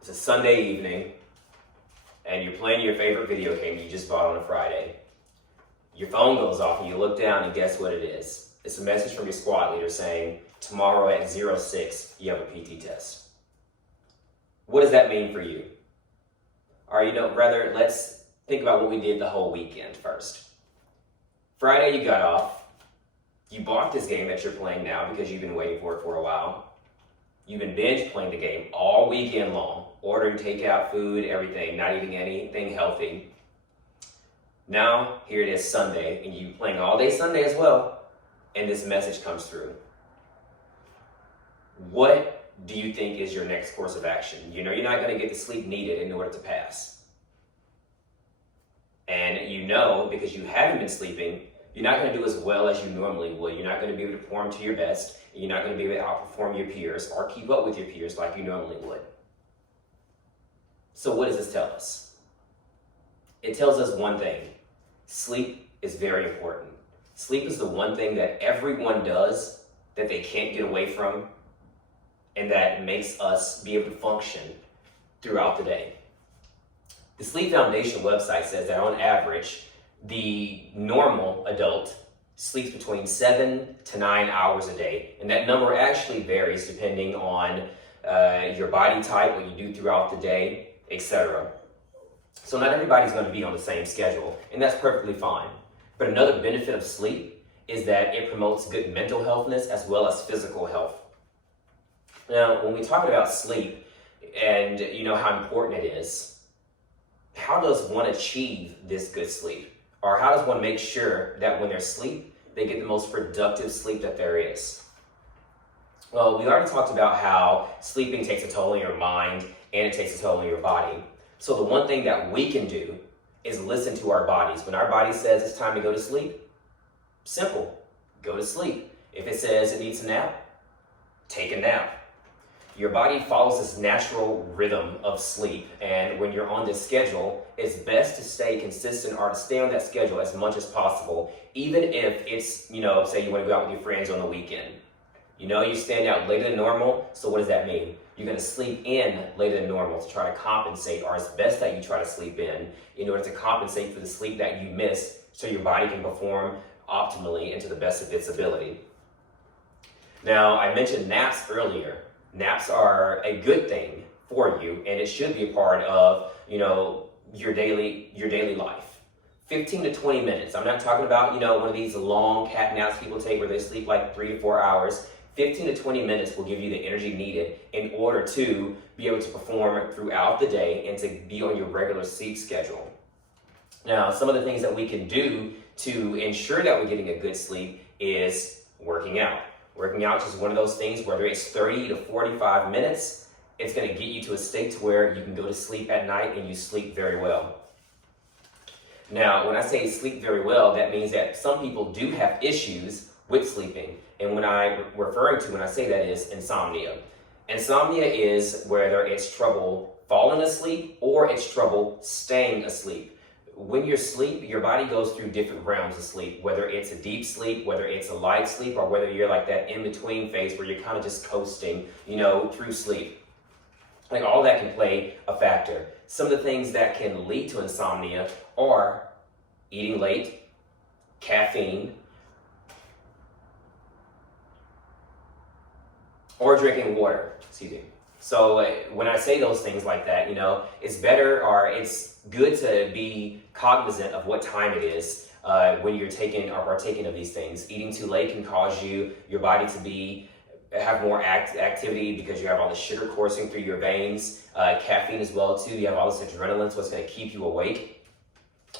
It's a Sunday evening, and you're playing your favorite video game you just bought on a Friday. Your phone goes off, and you look down, and guess what it is? It's a message from your squad leader saying, tomorrow at 06, you have a PT test. What does that mean for you? Or, rather, let's think about what we did the whole weekend first. Friday, you got off. You bought this game that you're playing now because you've been waiting for it for a while. You've been binge playing the game all weekend long, ordering takeout food, everything, not eating anything healthy. Now, here it is Sunday, and you playing all day Sunday as well, and this message comes through. What do you think is your next course of action? You know you're not going to get the sleep needed in order to pass. And you know, because you haven't been sleeping, you're not going to do as well as you normally would. You're not going to be able to perform to your best. And you're not going to be able to outperform your peers or keep up with your peers like you normally would. So what does this tell us? It tells us one thing. Sleep is very important. Sleep is the one thing that everyone does that they can't get away from and that makes us be able to function throughout the day. The Sleep Foundation website says that on average, the normal adult sleeps between 7 to 9 hours a day. And that number actually varies depending on your body type, what you do throughout the day, etc. So not everybody's going to be on the same schedule, and that's perfectly fine. But another benefit of sleep is that it promotes good mental healthness as well as physical health. Now, when we talk about sleep and you know how important it is, how does one achieve this good sleep? Or how does one make sure that when they're asleep, they get the most productive sleep that there is? Well, we already talked about how sleeping takes a toll on your mind and it takes a toll on your body. So the one thing that we can do is listen to our bodies. When our body says it's time to go to sleep, simple, go to sleep. If it says it needs a nap, take a nap. Your body follows this natural rhythm of sleep, and when you're on this schedule, it's best to stay consistent or to stay on that schedule as much as possible, even if it's, say you want to go out with your friends on the weekend. You stand out later than normal, so what does that mean? You're going to sleep in later than normal to try to compensate, or it's best that you try to sleep in order to compensate for the sleep that you miss so your body can perform optimally and to the best of its ability. Now, I mentioned naps earlier. Naps are a good thing for you, and it should be a part of, your daily life. 15 to 20 minutes. I'm not talking about, one of these long cat naps people take where they sleep like 3 to 4 hours. 15 to 20 minutes will give you the energy needed in order to be able to perform throughout the day and to be on your regular sleep schedule. Now, some of the things that we can do to ensure that we're getting a good sleep is working out. Working out is just one of those things, whether it's 30 to 45 minutes, it's going to get you to a state to where you can go to sleep at night and you sleep very well. Now, when I say sleep very well, that means that some people do have issues with sleeping. And when I say that is insomnia. Insomnia is whether it's trouble falling asleep or it's trouble staying asleep. When you're asleep, your body goes through different realms of sleep, whether it's a deep sleep, whether it's a light sleep, or whether you're like that in-between phase where you're kind of just coasting, through sleep. Like all that can play a factor. Some of the things that can lead to insomnia are eating late, caffeine, or drinking water, So when I say those things like that, it's better or it's good to be cognizant of what time it is when you're taking or partaking of these things. Eating too late can cause your body to have more activity because you have all the sugar coursing through your veins. Caffeine as well too. You have all this adrenaline, so it's going to keep you awake.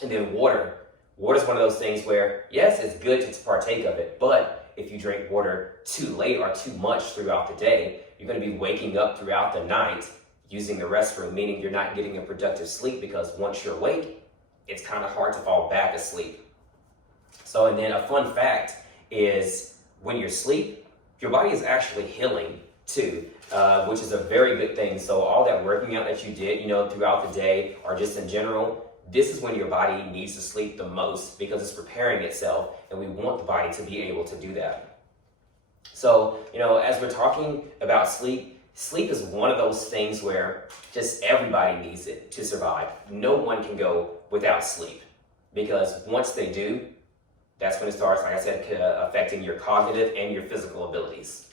And then water. Water is one of those things where, yes, it's good to partake of it, but if you drink water too late or too much throughout the day, you're going to be waking up throughout the night using the restroom, meaning you're not getting a productive sleep because once you're awake, it's kind of hard to fall back asleep. So, and then a fun fact is when you're asleep, your body is actually healing too, which is a very good thing. So all that working out that you did, throughout the day or just in general, this is when your body needs to sleep the most because it's preparing itself, and we want the body to be able to do that. So, as we're talking about sleep, Sleep is one of those things where just everybody needs it to survive. No one can go without sleep, because once they do, that's when it starts, like I said, affecting your cognitive and your physical abilities.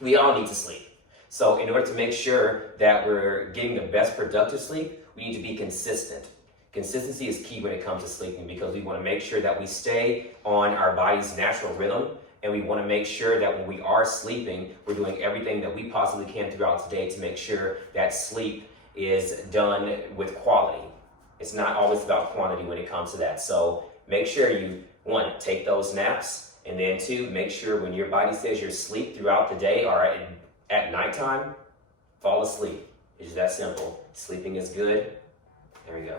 We all need to sleep. So in order to make sure that we're getting the best productive sleep, we need to be consistent. Consistency is key when it comes to sleeping, because we want to make sure that we stay on our body's natural rhythm, and we want to make sure that when we are sleeping, we're doing everything that we possibly can throughout the day to make sure that sleep is done with quality. It's not always about quantity when it comes to that. So make sure you, one, take those naps, and then two, make sure when your body says you're asleep throughout the day or at nighttime, fall asleep. It's just that simple. Sleeping is good. There we go.